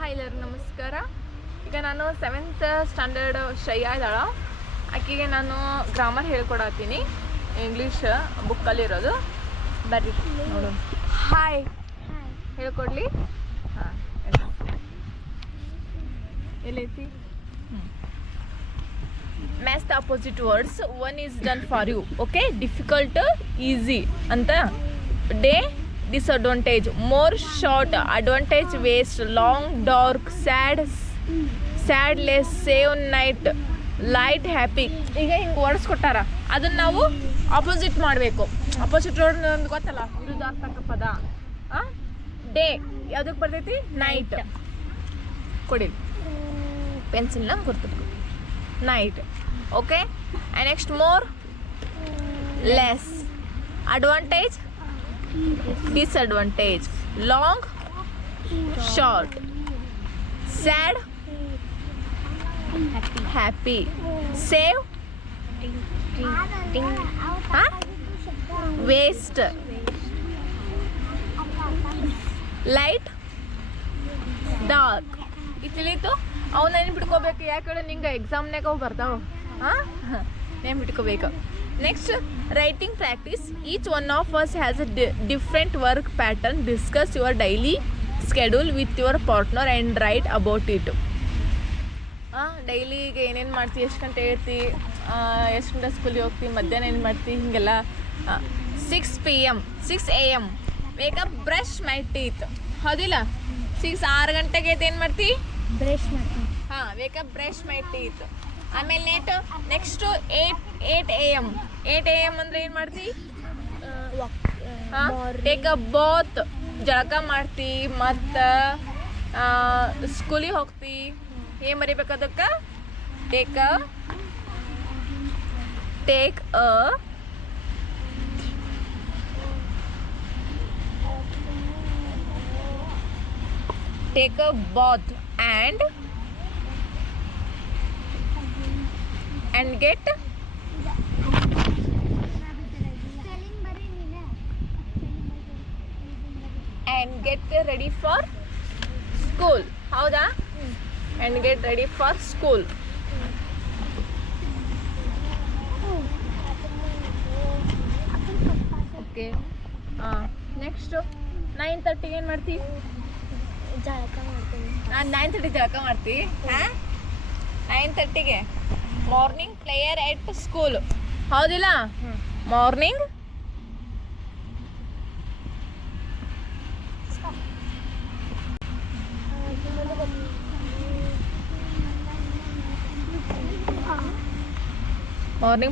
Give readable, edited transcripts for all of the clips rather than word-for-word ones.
Hi ಎಲ್ಲರಿಗೂ ನಮಸ್ಕಾರ. ಈಗ ನಾನು 7th ಸ್ಟ್ಯಾಂಡರ್ಡ್ ಶ್ರೇಯಾ ಇದ್ದಾಳ, ಆಕೆಗೆ ನಾನು ಗ್ರಾಮರ್ ಹೇಳ್ಕೊಡತ್ತೀನಿ. ಇಂಗ್ಲೀಷ್ ಬುಕ್ಕಲ್ಲಿರೋದು. ಬರ್ರಿ ನೋಡು. ಹಾಯ್ ಹೇಳ್ಕೊಡ್ಲಿ. ಹಾಂ ಎಲ್ಲೈತಿ? Match the opposite words. One is done for you. Okay, difficult easy ಅಂತ. Day disadvantage, more short, advantage waste, long dark, sad less, save night, light happy. ಈಗ ಹಿಂಗೆ ವರ್ಡ್ಸ್ ಕೊಟ್ಟಾರ, ಅದನ್ನು ನಾವು ಆಪೋಸಿಟ್ ಮಾಡಬೇಕು. ಆಪೋಸಿಟ್ ವರ್ಡ್ ಒಂದು ಗೊತ್ತಲ್ಲ, ವಿರುದ್ಧಾರ್ಥಕ ಪದ. ಡೇ ಯಾವುದಕ್ಕೆ ಬರ್ತೈತಿ? ನೈಟ್. ಕೊಡಿ ಪೆನ್ಸಿಲ್ನ ಗುರ್ತಿಟ್ಕೊ. Night. Okay, and next more, less, advantage, disadvantage, long, short, sad, happy, save, waste, light, dark. ಇತಿಲಿತ್ತು ಅವು ನೆನ್ಬಿಟ್ಕೋಬೇಕು. ಯಾಕಂದ್ರೆ ನಿಂಗೆ ಎಕ್ಸಾಮ್ನಾಗ ಅವು ಬರ್ತಾವೆ. ನೆನ್ಬಿಟ್ಕೋಬೇಕು. Next, writing practice. Each one of us has a different work pattern. Discuss your daily schedule with your partner and write about it. ಡೈಲಿಗೆ ಏನೇನು ಮಾಡ್ತೀವಿ, ಎಷ್ಟು ಗಂಟೆ ಹೇಳ್ತಿ, ಎಷ್ಟು ಗಂಟೆ ಸ್ಕೂಲಿಗೆ ಹೋಗ್ತೀವಿ, ಮಧ್ಯಾಹ್ನ ಏನು ಮಾಡ್ತೀವಿ, ಹೀಗೆಲ್ಲ. 6 AM wake up, brush my teeth. ಹೌದಿಲ್ಲ? 6 ಗಂಟೆಗೆ ಏನು ಮಾಡ್ತೀವಿ? ಬ್ರಷ್ ಮಾಡ್ತೀವಿ. Wake up, brush my teeth. ಆಮೇಲೆ ನೆಕ್ಸ್ಟು 8 AM ಅಂದರೆ ಏನು ಮಾಡ್ತೀವಿ? ಟೇಕ್ ಅ ಬಾತ್, ಜಳಕ ಮಾಡ್ತಿ, ಮತ್ತು ಸ್ಕೂಲಿಗೆ ಹೋಗ್ತಿ. ಏನು ಬರೀಬೇಕು ಅದಕ್ಕೆ? Take a bath and get ready for school. ಹೌದಾ? and get ready for school. Okay, next 9:30 ಏನು ಮಾಡ್ತೀವಿ? ಜಳಕ ಮಾಡ್ತೀನಿ. 9:30 ಜಳಕ ಮಾಡ್ತೀವಿ. 9:30ಗೆ ಮಾರ್ನಿಂಗ್ ಪ್ಲೇಯರ್ ಎಟ್ ಸ್ಕೂಲ್. ಹೌದಿಲ್ಲ? Morning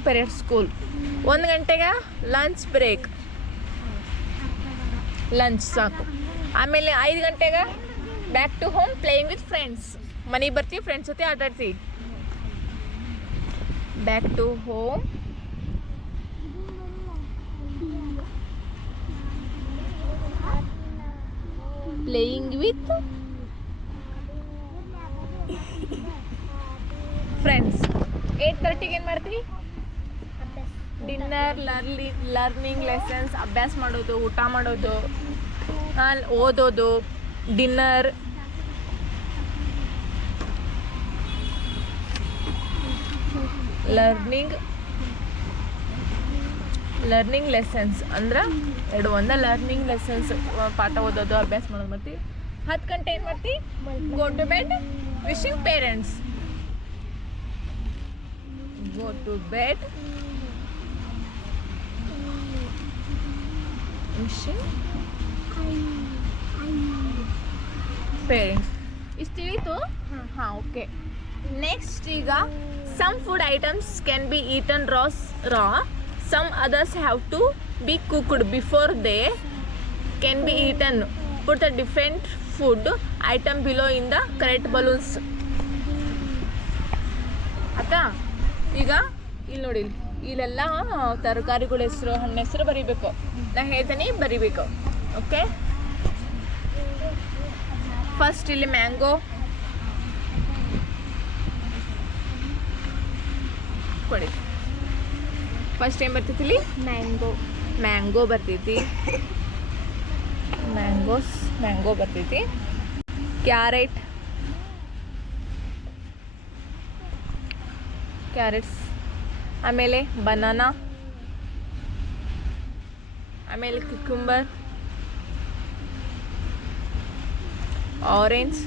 prayer at school. 1 ಗಂಟೆಗೆ ಲಂಚ್ ಬ್ರೇಕ್, ಲಂಚ್ ಸಾಕು. ಆಮೇಲೆ 5 ಗಂಟೆಗೆ back to home, playing with friends. ಮನೆಗೆ ಬರ್ತೀವಿ, ಫ್ರೆಂಡ್ಸ್ ಜೊತೆ ಆಟಾಡ್ತೀವಿ. Back to home, playing with friends. 8:30ಗೆ ಏನು ಮಾಡ್ತೀವಿ? ಡಿನ್ನರ್, ಲರ್ನಿಂಗ್ ಲೆಸನ್ಸ್, ಅಭ್ಯಾಸ ಮಾಡೋದು, ಊಟ ಮಾಡೋದು, ಓದೋದು, ಡಿನ್ನರ್, ಲರ್ನಿಂಗ್ ಲೆಸನ್ಸ್ ಅಂದ್ರೆ ಒಂದ ಲರ್ನಿಂಗ್ ಲೆಸನ್ಸ್, ಪಾಠ ಓದೋದು, ಅಭ್ಯಾಸ ಮಾಡೋದು ಮಾಡ್ತೀವಿ. 10 ಗಂಟೆ ಏನು ಮಾಡ್ತೀವಿ? Go to bed, wishing parents. Go to bed, wishing parents. ಇಷ್ಟು ತಿಳಿತು? ಓಕೆ. ನೆಕ್ಸ್ಟ್ ಈಗ some food items can be eaten raw, some others have to be cooked before they can be eaten. Put the different food item below in the correct balloons. ಆಯ್ತಾ? ಈಗ ಇಲ್ಲಿ ನೋಡಿ, ಇಲ್ಲೆಲ್ಲ ತರಕಾರಿಗಳ ಹೆಸರು, ಹಣ್ಣು ಹೆಸರು ಬರೀಬೇಕು. ನಾ ಹೇಳ್ತೀನಿ, ಬರೀಬೇಕು. ಓಕೆ, ಫಸ್ಟ್ ಇಲ್ಲಿ ಮ್ಯಾಂಗೋ ಕೊಡಿ. ಫಸ್ಟ್ ಏನು ಬರ್ತೈತಿ ಇಲ್ಲಿ? ಮ್ಯಾಂಗೋ ಬರ್ತೈತಿ. ಮ್ಯಾಂಗೋ ಬರ್ತೈತಿ. ಕ್ಯಾರೆಟ್, ಕ್ಯಾರೆಟ್ಸ್, ಆಮೇಲೆ ಬನಾನಾ, ಆಮೇಲೆ ಕ್ಯುಕುಂಬರ್, ಆರೆಂಜ್,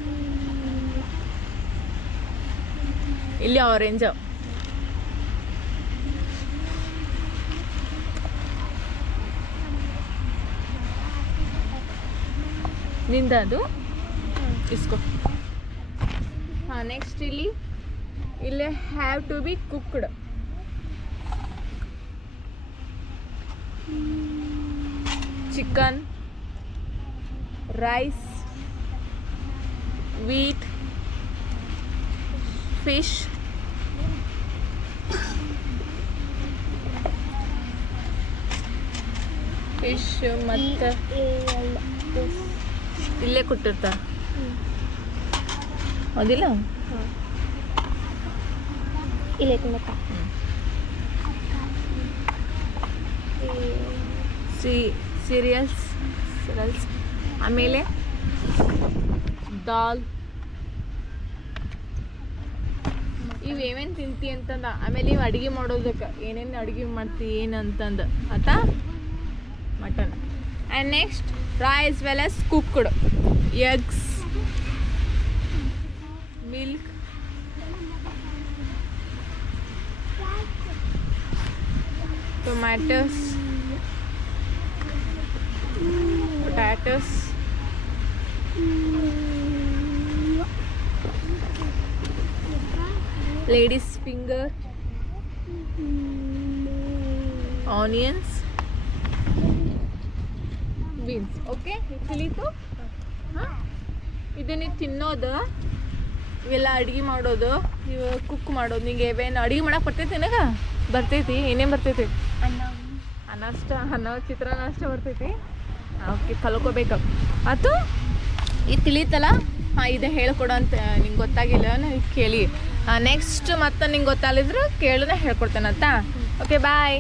ಇಲ್ಲಿ ಆರೆಂಜ್, ನಿಂದ ಅದು ಇಸ್ಕೋ. ಹಾಂ, ನೆಕ್ಸ್ಟ್ ಇಲ್ಲಿ have to be cooked. Chicken, rice, wheat, fish, ಮತ್ತು ಇಲ್ಲೇ ಕೊಟ್ಟಿರ್ತಾರೆ ಹೌದಿಲ್ಲ? ಇಲ್ಲ ಸೀರಿಯಲ್ಸ್, ಆಮೇಲೆ ದಾಲ್. ಇವೇನೇನು ತಿಂತಿ ಅಂತಂದ, ಆಮೇಲೆ ಇವು ಅಡುಗೆ ಮಾಡೋದಕ್ಕೆ ಏನೇನು ಅಡುಗೆ ಮಾಡ್ತಿ ಏನಂತಂದು ಆತಾ mutton. And next raw as well as cooked eggs, milk, tomatoes, potatoes, lady's finger, onions, beans. ಓಕೆ, ತಿಳಿತು? ಹಾಂ, ಇದನ್ನ ತಿನ್ನೋದು, ಇವೆಲ್ಲ ಅಡುಗೆ ಮಾಡೋದು, ಇವು ಕುಕ್ ಮಾಡೋದು. ನಿಂಗೆ ಏನೇನು ಅಡುಗೆ ಮಾಡಕ್ಕೆ ಬರ್ತೈತಿ? ನನಗೆ ಬರ್ತೈತಿ. ಏನೇನು ಬರ್ತೈತಿ? ಅನ್ನ, ಚಿತ್ರಾನ್ನ ಅಷ್ಟೇ ಬರ್ತೈತಿ. ಓಕೆ, ಕಲ್ಕೋಬೇಕು. ಅದು ಇದು ತಿಳಿತಲ್ಲ? ಹಾಂ, ಇದು ಹೇಳ್ಕೊಡು ಅಂತ ನಿಂಗೆ ಗೊತ್ತಾಗಿಲ್ಲ ನನಗೆ ಕೇಳಿ. ನೆಕ್ಸ್ಟ್ ಮತ್ತೆ ನಿಂಗೆ ಗೊತ್ತಾಗಿದ್ರೆ ಕೇಳಿದ್ರೆ ಹೇಳ್ಕೊಡ್ತೇನಂತ. ಓಕೆ, ಬಾಯ್.